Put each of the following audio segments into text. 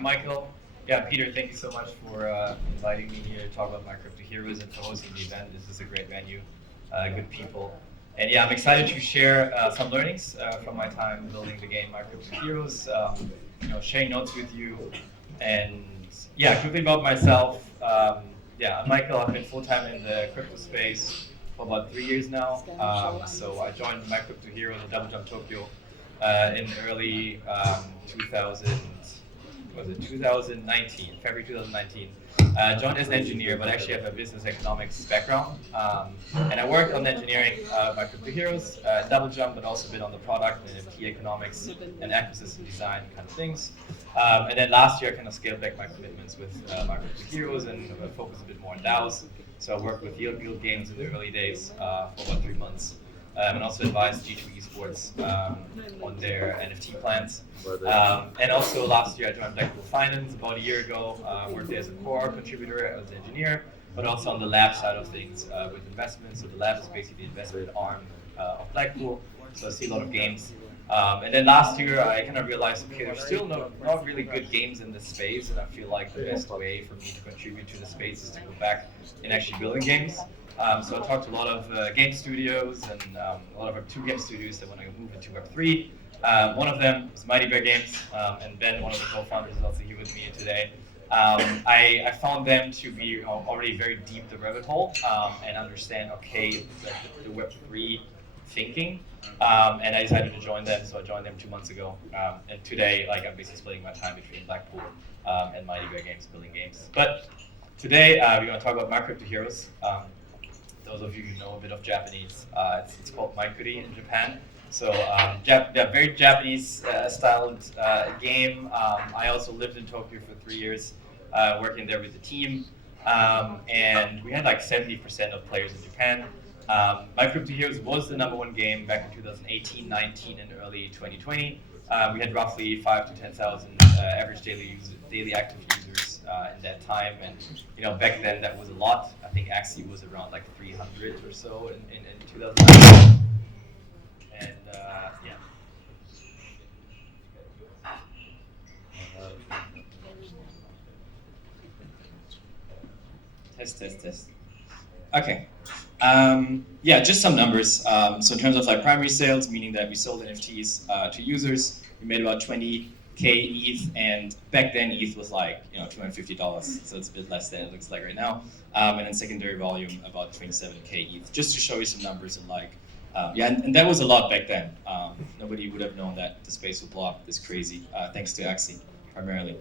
I'm Michael. Yeah, Peter, thank you so much for inviting me here to talk about my crypto heroes and for hosting the event. This is a great venue, good people. And yeah, I'm excited to share some learnings from my time building the game My Crypto Heroes, sharing notes with you. And yeah, quickly about myself. Yeah, I'm Michael. I've been full-time in the crypto space for about 3 years now. So I joined My Crypto Heroes at Double Jump Tokyo in early 2019, February 2019. Joined as an engineer, but actually have a business economics background. And I worked on engineering by Crypto Heroes, Double Jump, but also a bit on the product and NFT economics and ecosystem design kind of things. And then last year I kind of scaled back my commitments with my Crypto Heroes and focused a bit more on DAOs. So I worked with Building MCH in the early days for about 3 months. And also advised G2 Esports on their NFT plans. And also last year I joined Blackpool Finance about a year ago. Worked there as a core contributor, as an engineer, but also on the lab side of things with investments. So the lab is basically the investment arm of Blackpool. So I see a lot of games. And then last year I kind of realized, okay, there's still not really good games in this space, and I feel like the best way for me to contribute to the space is to go back and actually building games. So I talked to a lot of game studios and a lot of Web2 game studios that want to move into Web3. One of them is MightyBearGames, and Ben, one of the co-founders, is also here with me today. I found them to be already very deep the rabbit hole and understand, okay, the Web3 thinking. And I decided to join them, so I joined them 2 months ago. And today, I'm basically splitting my time between Blackpool and MightyBearGames building games. But today, we're going to talk about My Crypto Heroes. Those of you who know a bit of Japanese, it's called Maikuri in Japan. So very Japanese styled game. I also lived in Tokyo for 3 years, working there with the team. And we had like 70% of players in Japan. My Crypto Heroes was the #1 game back in 2018, 19, and early 2020. We had roughly 5,000 to 10,000 average daily active users in that time, and back then that was a lot. I think Axie was around like 300 or so in 2009. And yeah. Test. Okay. Yeah, just some numbers. So in terms of like primary sales, meaning that we sold NFTs to users, we made about 20K ETH, and back then ETH was like $250, so it's a bit less than it looks like right now. And then secondary volume about 27K ETH, just to show you some numbers and and that was a lot back then. Nobody would have known that the space would blow up this crazy, thanks to Axie primarily.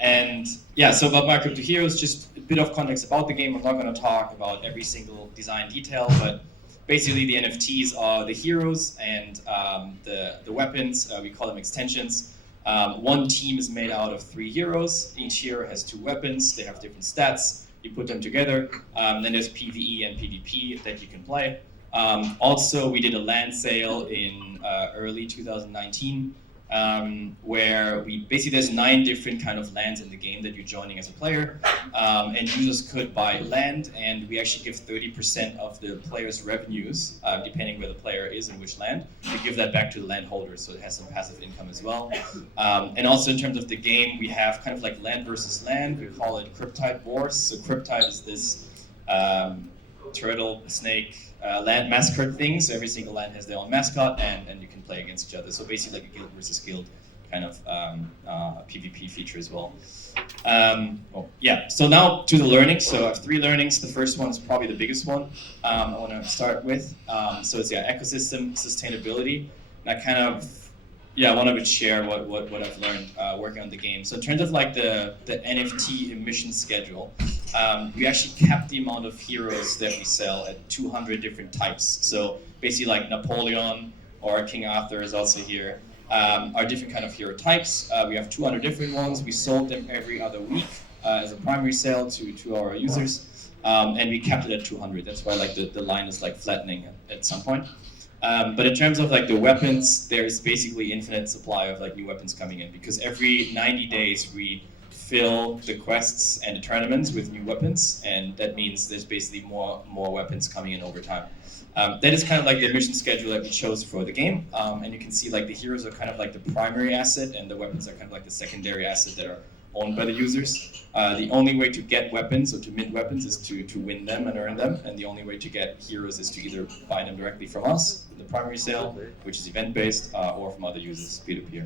And yeah, so about My Crypto Heroes, just a bit of context about the game. I'm not going to talk about every single design detail, but basically the NFTs are the heroes and the weapons. We call them extensions. One team is made out of 3 heroes. Each hero has 2 weapons. They have different stats. You put them together. Then there's PvE and PvP that you can play. Also, we did a land sale in early 2019. Where there's 9 different kind of lands in the game that you're joining as a player, and users could buy land, and we actually give 30% of the player's revenues, depending where the player is and which land, we give that back to the landholder, so it has some passive income as well. And also in terms of the game, we have kind of like land versus land. We call it Cryptide Wars. So Cryptide is this turtle, snake, land mascot thing. So every single land has their own mascot, and you can play against each other. So basically like a guild versus guild kind of PvP feature as well. Yeah, so now to the learnings. So I have 3 learnings. The first one is probably the biggest one I want to start with. So it's ecosystem sustainability. And I wanted to share what I've learned working on the game. So in terms of like the NFT emission schedule, we actually capped the amount of heroes that we sell at 200 different types. So basically like Napoleon or King Arthur is also here, are different kind of hero types. We have 200 different ones. We sold them every other week as a primary sale to our users, and we capped it at 200. That's why like the line is like flattening at some point. But in terms of like the weapons, there's basically infinite supply of like new weapons coming in, because every 90 days we fill the quests and the tournaments with new weapons, and that means there's basically more weapons coming in over time. That is kind of like the mission schedule that we chose for the game, and you can see like the heroes are kind of like the primary asset, and the weapons are kind of like the secondary asset that are owned by the users. The only way to get weapons or to mint weapons is to win them and earn them, and the only way to get heroes is to either buy them directly from us, the primary sale, which is event-based, or from other users, peer-to-peer.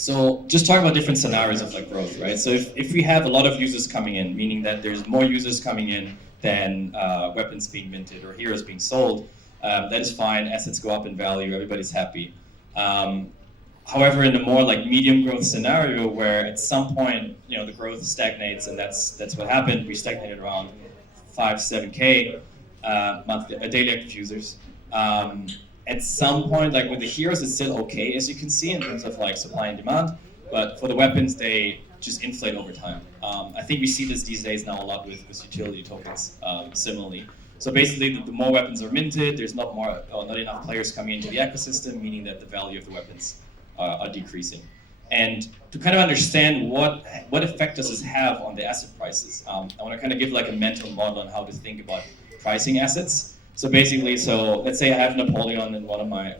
So just talk about different scenarios of like growth, right? So if we have a lot of users coming in, meaning that there's more users coming in than weapons being minted or heroes being sold, that is fine. Assets go up in value. Everybody's happy. However, in a more like medium growth scenario, where at some point the growth stagnates, and that's what happened. We stagnated around 5-7K daily active users. At some point, like with the heroes, it's still okay, as you can see, in terms of like supply and demand. But for the weapons, they just inflate over time. I think we see this these days now a lot with utility tokens, similarly. So basically, the more weapons are minted, there's not enough players coming into the ecosystem, meaning that the value of the weapons are decreasing. And to kind of understand what effect does this have on the asset prices, I want to kind of give like a mental model on how to think about pricing assets. So basically, let's say I have Napoleon in one of my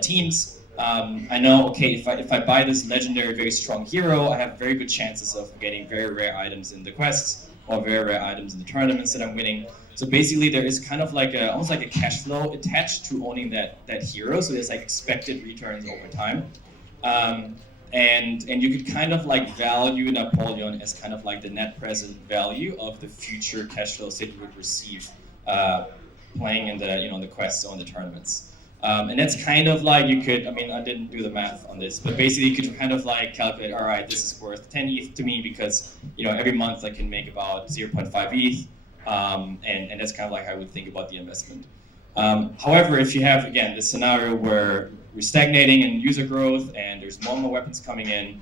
teams. I know, okay, if I buy this legendary, very strong hero, I have very good chances of getting very rare items in the quests or very rare items in the tournaments that I'm winning. So basically, there is kind of like almost like a cash flow attached to owning that hero. So there's like expected returns over time, and you could kind of like value Napoleon as kind of like the net present value of the future cash flows that you would receive playing in the quests or in the tournaments. And that's kind of like you could, I didn't do the math on this, but basically you could kind of like calculate, all right, this is worth 10 ETH to me because every month I can make about 0.5 ETH, and that's kind of like how I would think about the investment. However, if you have, again, this scenario where we're stagnating in user growth and there's more and more weapons coming in,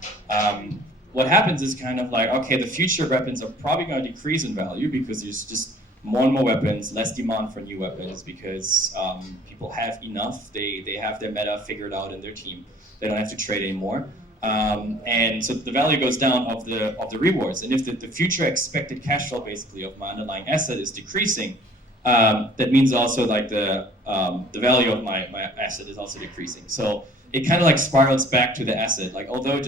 what happens is kind of like, okay, the future weapons are probably going to decrease in value because there's just more and more weapons, less demand for new weapons because people have enough. They have their meta figured out in their team. They don't have to trade anymore. And so the value goes down of the rewards. And if the future expected cash flow basically of my underlying asset is decreasing, that means also like the value of my asset is also decreasing. So it kind of like spirals back to the asset. Like although it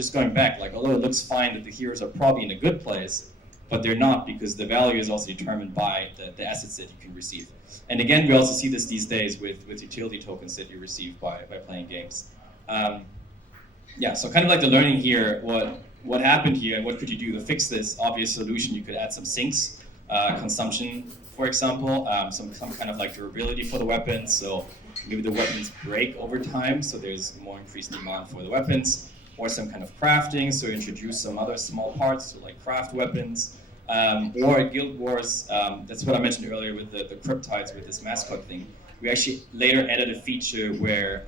looks fine that the heroes are probably in a good place, but they're not because the value is also determined by the assets that you can receive. And again, we also see this these days with utility tokens that you receive by playing games. So kind of like the learning here, what happened here and what could you do to fix this? Obvious solution, you could add some sinks, consumption, for example, some kind of like durability for the weapons. So maybe the weapons break over time, so there's more increased demand for the weapons, or some kind of crafting, so introduce some other small parts, so like craft weapons, or Guild Wars. That's what I mentioned earlier with the cryptides, with this mascot thing. We actually later added a feature where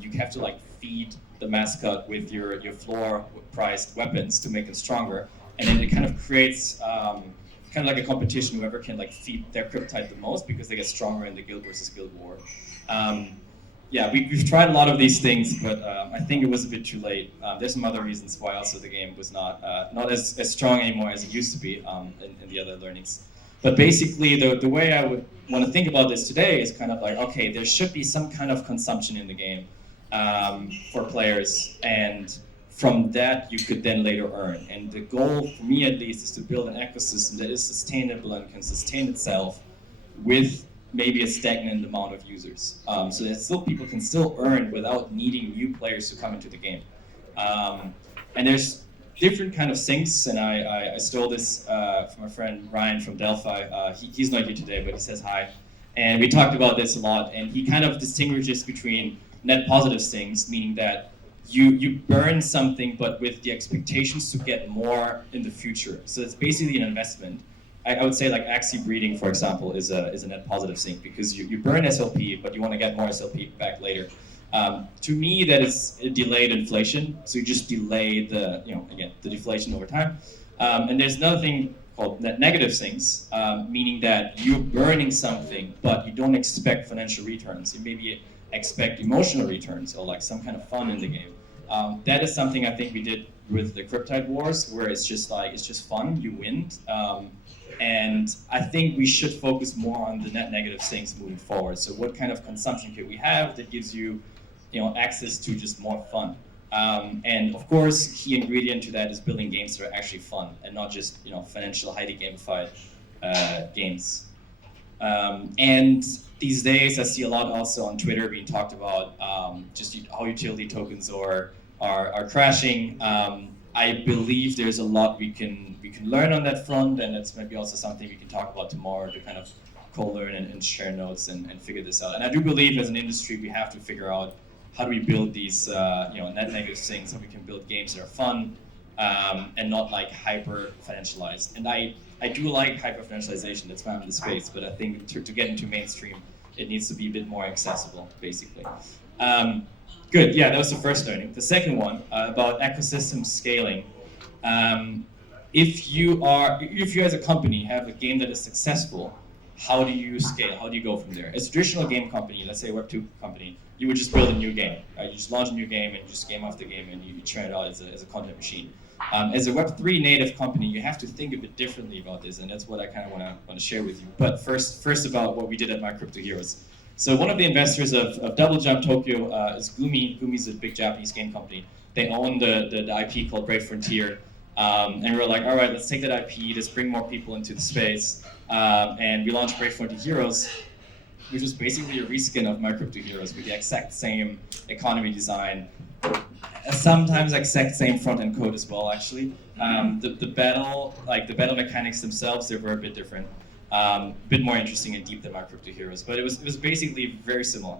you have to like feed the mascot with your floor priced weapons to make them stronger, and then it kind of creates kind of like a competition, whoever can like feed their cryptide the most because they get stronger in the Guild versus Guild War. We've tried a lot of these things, but I think it was a bit too late. There's some other reasons why also the game was not as strong anymore as it used to be in the other learnings. But basically, the way I would want to think about this today is kind of like, okay, there should be some kind of consumption in the game for players, and from that you could then later earn. And the goal, for me at least, is to build an ecosystem that is sustainable and can sustain itself with maybe a stagnant amount of users, so that people can still earn without needing new players to come into the game. And there's different kind of sinks, and I stole this from a friend Ryan from Delphi. He's not here today, but he says hi. And we talked about this a lot, and he kind of distinguishes between net positive sinks, meaning that you burn something, but with the expectations to get more in the future. So it's basically an investment. I would say like Axie breeding, for example, is a net positive sink because you burn SLP, but you want to get more SLP back later. To me, that is a delayed inflation. So you just delay the deflation over time. And there's another thing called net negative sinks, meaning that you're burning something, but you don't expect financial returns. You maybe expect emotional returns or like some kind of fun in the game. That is something I think we did with the Cryptide Wars, where it's just fun, you win. And I think we should focus more on the net negative sinks moving forward. So what kind of consumption could we have that gives you, access to just more fun? And of course, key ingredient to that is building games that are actually fun and not just financial, highly gamified games. And these days, I see a lot also on Twitter being talked about just how utility tokens are crashing. I believe there's a lot we can learn on that front, and that's maybe also something we can talk about tomorrow to kind of co-learn and share notes and figure this out. And I do believe as an industry we have to figure out how do we build these net negative things, so we can build games that are fun and not like hyper financialized. And I do like hyper financialization, that's why I'm in the space, but I think to get into mainstream, it needs to be a bit more accessible, basically. Good, yeah, that was the first learning. The second one, about ecosystem scaling. If you as a company have a game that is successful, how do you scale? How do you go from there? As a traditional game company, let's say a Web2 company, you would just build a new game. Right? You just launch a new game and you just game after game and you churn it out as a content machine. As a Web3 native company, you have to think a bit differently about this, and that's what I kind of want to share with you. But first about what we did at My Crypto Heroes. So one of the investors of Double Jump Tokyo is Gumi. Gumi's a big Japanese game company. They own the IP called Brave Frontier. And we were like, all right, let's take that IP, let's bring more people into the space. And we launched Brave Frontier Heroes, which was basically a reskin of My Crypto Heroes with the exact same economy design, sometimes exact same front-end code as well, actually. The battle mechanics themselves, they were a bit different. A bit more interesting and deep than My Crypto Heroes, but it was basically very similar.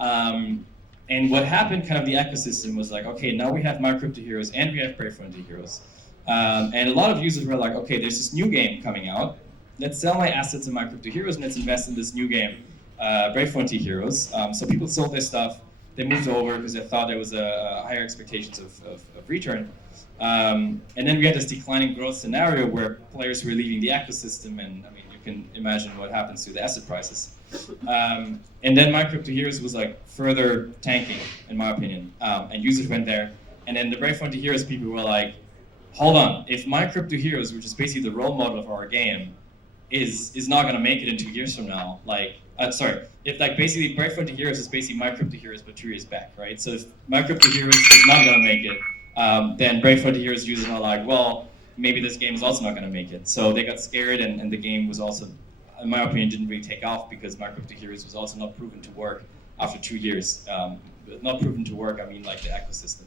And what happened, kind of the ecosystem was like, okay, now we have My Crypto Heroes and we have Brave Frontier Heroes. And a lot of users were like, okay, there's this new game coming out. Let's sell my assets in My Crypto Heroes and let's invest in this new game, Brave Frontier Heroes. So people sold their stuff. They moved over because they thought there was a higher expectations of return. And then we had this declining growth scenario where players were leaving the ecosystem, and I mean, you can imagine what happens to the asset prices. And then My Crypto Heroes was like further tanking, in my opinion, and users went there. And then the Brave Frontier Heroes people were like, hold on, if My Crypto Heroes, which is basically the role model of our game, is not gonna make it in 2 years from now, if like basically Brave Frontier Heroes is basically My Crypto Heroes but 2 years back, right? So if My Crypto Heroes is not gonna make it, then Brave Frontier Heroes users are like, well, maybe this game is also not gonna make it. So they got scared, and the game was also, in my opinion, didn't really take off because My Crypto Heroes was also not proven to work after 2 years. Not proven to work, I mean like the ecosystem.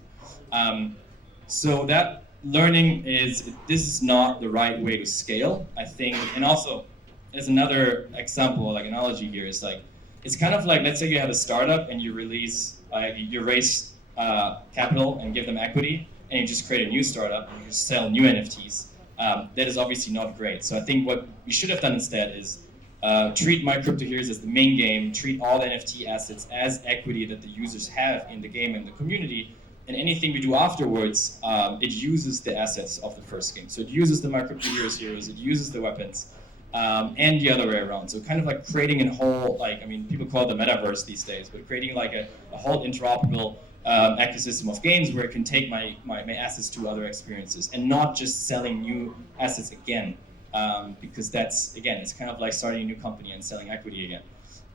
So that learning is, this is not the right way to scale, I think. And also, as another example, like analogy here, is like, it's kind of like, let's say you have a startup and you raise capital and give them equity, and you just create a new startup and you just sell new NFTs. That is obviously not great. So I think what we should have done instead is treat My Crypto Heroes as the main game, treat all the NFT assets as equity that the users have in the game and the community, and anything we do afterwards, it uses the assets of the first game. So it uses the My Crypto Heroes, it uses the weapons, and the other way around. So kind of like creating a whole, like, I mean, people call it the metaverse these days, but creating like a whole interoperable ecosystem of games where it can take my assets to other experiences and not just selling new assets again, because that's, again, it's kind of like starting a new company and selling equity again.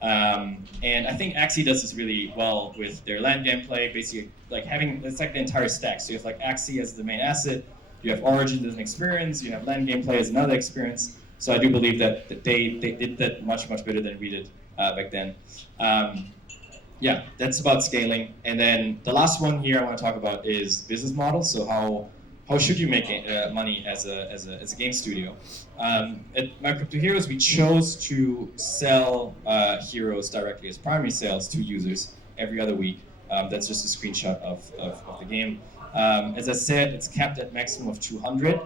And I think Axie does this really well with their land gameplay, basically like having, it's like the entire stack. So you have like Axie as the main asset, you have Origin as an experience, you have land gameplay as another experience. So I do believe that they did that much better than we did back then. Yeah, that's about scaling. And then the last one here I want to talk about is business model. So how should you make money as a game studio? At My Crypto Heroes, we chose to sell heroes directly as primary sales to users every other week. That's just a screenshot of the game. As I said, it's capped at maximum of 200,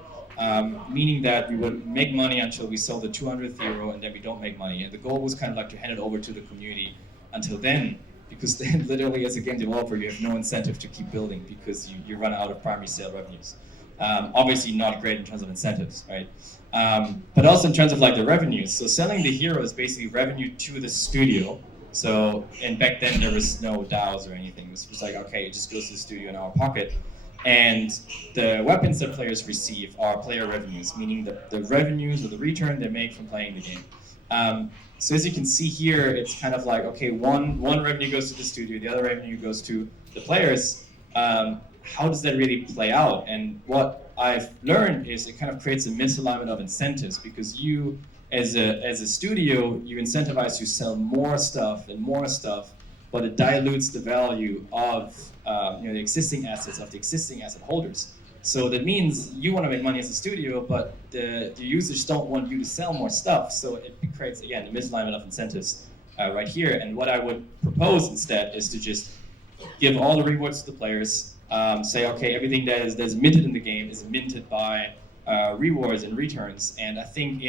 meaning that we would make money until we sell the 200th hero, and then we don't make money. And the goal was kind of like to hand it over to the community until then, because then literally as a game developer, you have no incentive to keep building because you run out of primary sale revenues. Obviously not great in terms of incentives, right? But also in terms of like the revenues. So selling the hero is basically revenue to the studio. So, and back then there was no DAOs or anything. It was just like, okay, it just goes to the studio in our pocket. And the weapons that players receive are player revenues, meaning the revenues or the return they make from playing the game. So as you can see here, it's kind of like, okay, one revenue goes to the studio, the other revenue goes to the players. how does that really play out? And what I've learned is it kind of creates a misalignment of incentives, because you, as a studio, you incentivize to sell more stuff, but it dilutes the value of the existing assets of the existing asset holders. So that means you want to make money as a studio, but the users don't want you to sell more stuff. So it creates, again, a misalignment of incentives right here. And what I would propose instead is to just give all the rewards to the players. Say, okay, everything that's minted in the game is minted by rewards and returns. And I think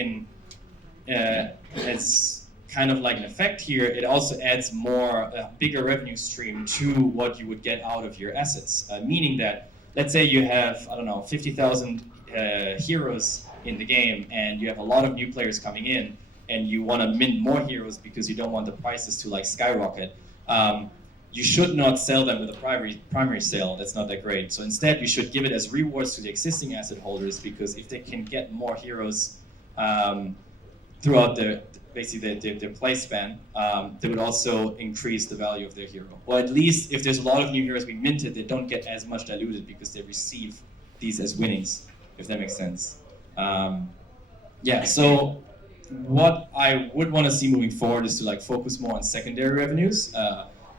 as kind of like an effect here, it also adds a bigger revenue stream to what you would get out of your assets. Meaning that, let's say you have, 50,000 heroes in the game, and you have a lot of new players coming in, and you want to mint more heroes because you don't want the prices to like skyrocket. You should not sell them with a primary sale. That's not that great. So instead, you should give it as rewards to the existing asset holders, because if they can get more heroes throughout their play span, they would also increase the value of their hero. Or at least if there's a lot of new heroes being minted, they don't get as much diluted because they receive these as winnings, if that makes sense. So what I would want to see moving forward is to like focus more on secondary revenues.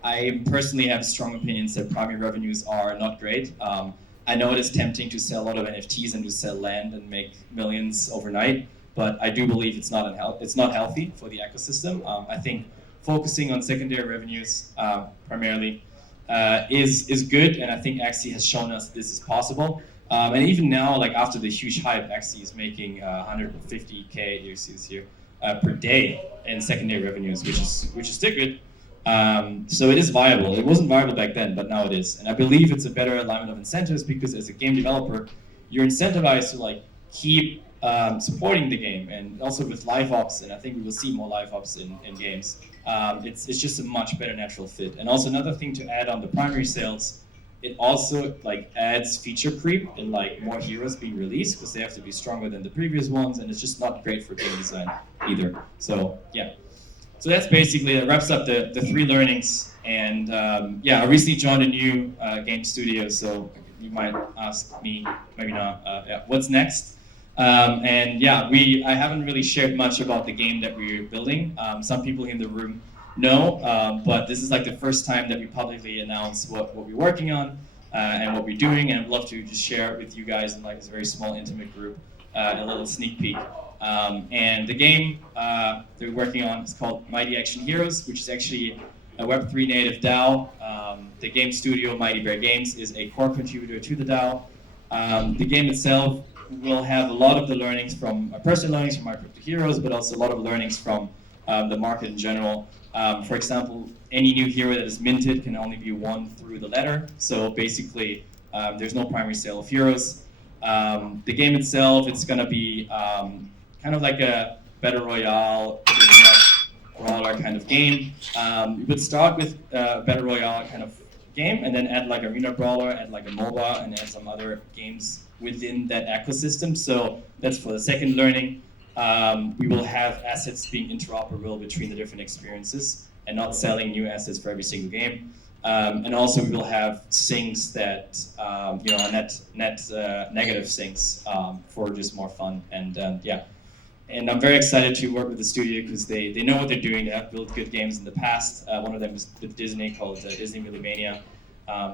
I personally have strong opinions that primary revenues are not great. I know it is tempting to sell a lot of NFTs and to sell land and make millions overnight, but I do believe it's not healthy for the ecosystem. I think focusing on secondary revenues primarily is good, and I think Axie has shown us this is possible. And even now, like after the huge hype, Axie is making 150K, you see this here, per day in secondary revenues, which is still good. So it is viable. It wasn't viable back then, but now it is. And I believe it's a better alignment of incentives, because as a game developer, you're incentivized to like keep supporting the game, and also with live ops, and I think we will see more live ops in games. It's just a much better natural fit. And also another thing to add on the primary sales, it also like adds feature creep and like more heroes being released, because they have to be stronger than the previous ones, and it's just not great for game design either. So yeah. So that's basically, it wraps up the three learnings. And I recently joined a new game studio, so you might ask me, maybe not, what's next? I haven't really shared much about the game that we're building. Some people in the room know, but this is like the first time that we publicly announce what we're working on and what we're doing, and I'd love to just share it with you guys in like this very small, intimate group, a little sneak peek. And the game that we're working on is called Mighty Action Heroes, which is actually a Web3 native DAO. The game studio, MightyBearGames, is a core contributor to the DAO. The game itself will have a lot of the learnings from personal learnings from our crypto heroes, but also a lot of learnings from the market in general. For example, any new hero that is minted can only be won through the ladder. So basically, there's no primary sale of heroes. The game itself, it's going to be kind of like a battle royale, brawler kind of game. You would start with a battle royale kind of game, and then add like arena brawler, add like a MOBA, and add some other games within that ecosystem. So that's for the second learning. We will have assets being interoperable between the different experiences, and not selling new assets for every single game. And also we will have sinks that, net negative sinks for just more fun. And I'm very excited to work with the studio, because they know what they're doing. They have built good games in the past. One of them is with Disney, called Disney Mania.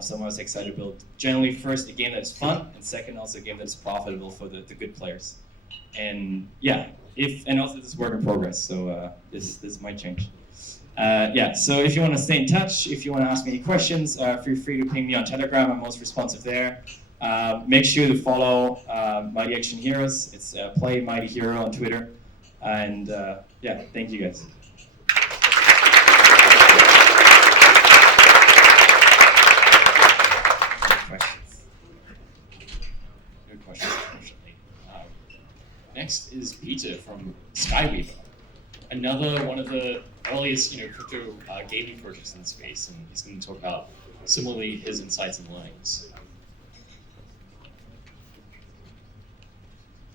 So I was excited to build, generally first, a game that is fun, and second, also a game that is profitable for the good players. And also this is work in progress, so this might change. So if you want to stay in touch, if you want to ask me any questions, feel free to ping me on Telegram. I'm most responsive there. Make sure to follow Mighty Action Heroes. It's Play Mighty Hero on Twitter. And thank you guys. Good questions, unfortunately. Next is Peter from Skyweaver, another one of the earliest, crypto gaming projects in the space, and he's going to talk about similarly his insights and learnings.